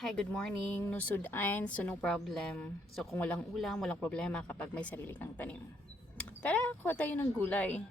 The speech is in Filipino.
Hi, good morning. Nusudan, so no problem. So kung walang ulam, walang problema kapag may sarili kang tanim. Tara, kuha tayo ng gulay.